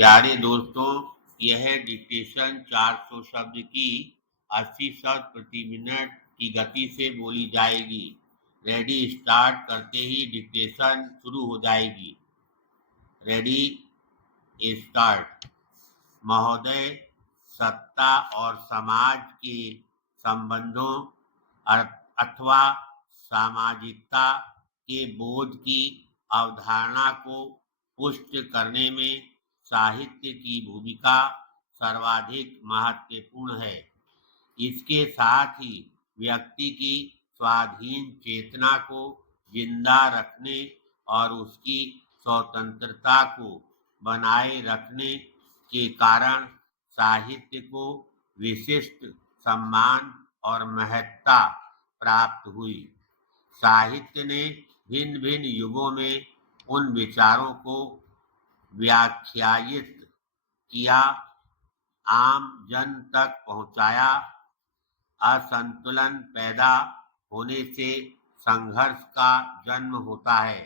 प्यारे दोस्तों, यह डिक्टेशन 400 शब्द की 80 शब्द प्रति मिनट की गति से बोली जाएगी। रेडी स्टार्ट करते ही डिक्टेशन शुरू हो जाएगी। Ready start. महोदय, सत्ता और समाज के संबंधों अथवा सामाजिकता के बोध की अवधारणा को पुष्ट करने में साहित्य की भूमिका सर्वाधिक महत्वपूर्ण है। इसके साथ ही व्यक्ति की स्वाधीन चेतना को जिंदा रखने और उसकी स्वतंत्रता को बनाए रखने के कारण साहित्य को विशिष्ट सम्मान और महत्ता प्राप्त हुई। साहित्य ने भिन्न भिन्न युगों में उन विचारों को व्याख्यायित किया, आम जन तक पहुंचाया। असंतुलन पैदा होने से संघर्ष का जन्म होता है।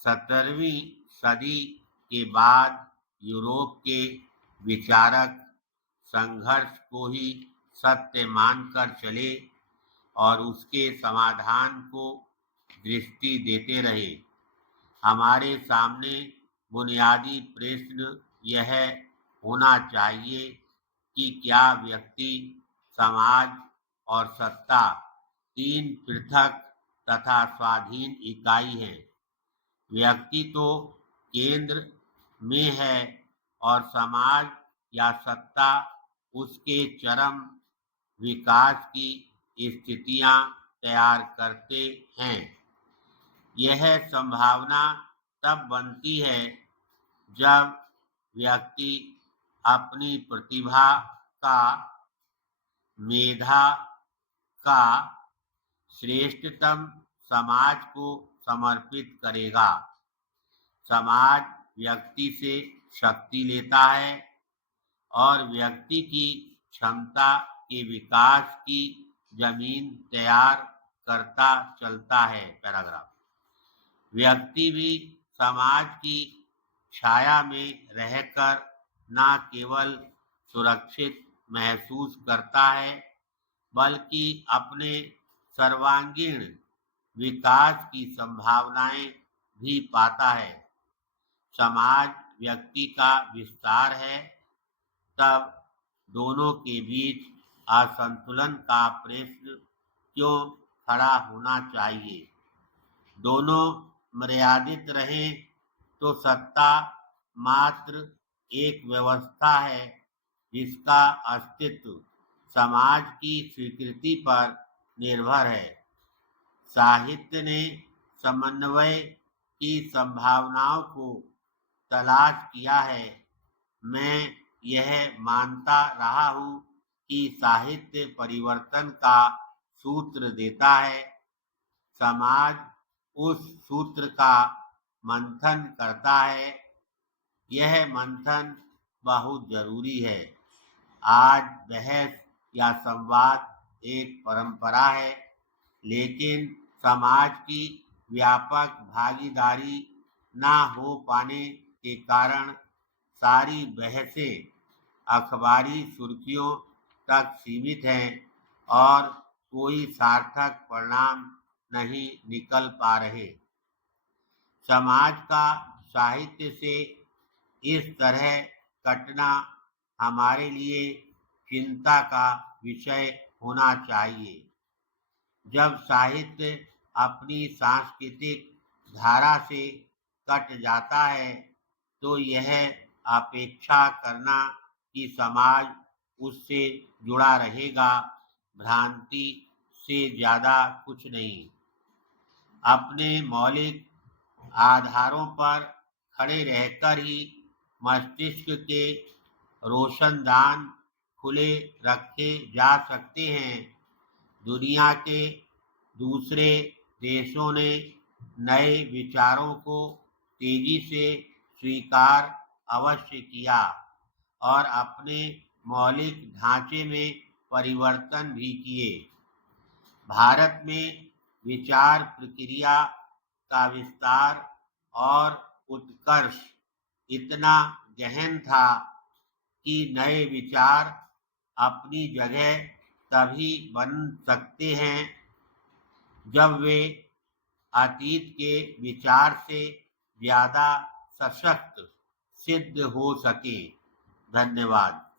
17वीं सदी के बाद यूरोप के विचारक संघर्ष को ही सत्य मानकर चले और उसके समाधान को दृष्टि देते रहे। हमारे सामने बुनियादी प्रश्न यह होना चाहिए कि क्या व्यक्ति, समाज और सत्ता तीन पृथक तथा स्वाधीन इकाई हैं। व्यक्ति तो केंद्र में है और समाज या सत्ता उसके चरम विकास की स्थितियां तैयार करते हैं। यह संभावना तब बनती है जब व्यक्ति अपनी प्रतिभा का, मेधा का श्रेष्ठतम समाज को समर्पित करेगा। समाज व्यक्ति से शक्ति लेता है और व्यक्ति की क्षमता के विकास की जमीन तैयार करता चलता है। पैराग्राफ। व्यक्ति भी समाज की छाया में रहकर न केवल सुरक्षित महसूस करता है बल्कि अपने सर्वांगीण विकास की संभावनाएं भी पाता है। समाज व्यक्ति का विस्तार है, तब दोनों के बीच असंतुलन का प्रश्न क्यों खड़ा होना चाहिए। दोनों मर्यादित रहें तो सत्ता मात्र एक व्यवस्था है जिसका अस्तित्व समाज की स्वीकृति पर निर्भर है। साहित्य ने समन्वय की संभावनाओं को तलाश किया है। मैं यह मानता रहा हूँ कि साहित्य परिवर्तन का सूत्र देता है, समाज उस सूत्र का मंथन करता है। यह मंथन बहुत जरूरी है। आज बहस या संवाद एक परंपरा है, लेकिन समाज की व्यापक भागीदारी ना हो पाने के कारण सारी बहसें अखबारी सुर्खियों तक सीमित हैं और कोई सार्थक परिणाम नहीं निकल पा रहे। समाज का साहित्य से इस तरह कटना हमारे लिए चिंता का विषय होना चाहिए। जब साहित्य अपनी सांस्कृतिक धारा से कट जाता है तो यह अपेक्षा करना कि समाज उससे जुड़ा रहेगा भ्रांति से ज्यादा कुछ नहीं। अपने मौलिक आधारों पर खड़े रहकर ही मस्तिष्क के रोशनदान खुले रखे जा सकते हैं। दुनिया के दूसरे देशों ने नए विचारों को तेजी से स्वीकार अवश्य किया और अपने मौलिक ढांचे में परिवर्तन भी किए। भारत में विचार प्रक्रिया का विस्तार और उत्कर्ष इतना गहन था कि नए विचार अपनी जगह तभी बन सकते हैं जब वे अतीत के विचार से ज्यादा सशक्त सिद्ध हो सके। धन्यवाद।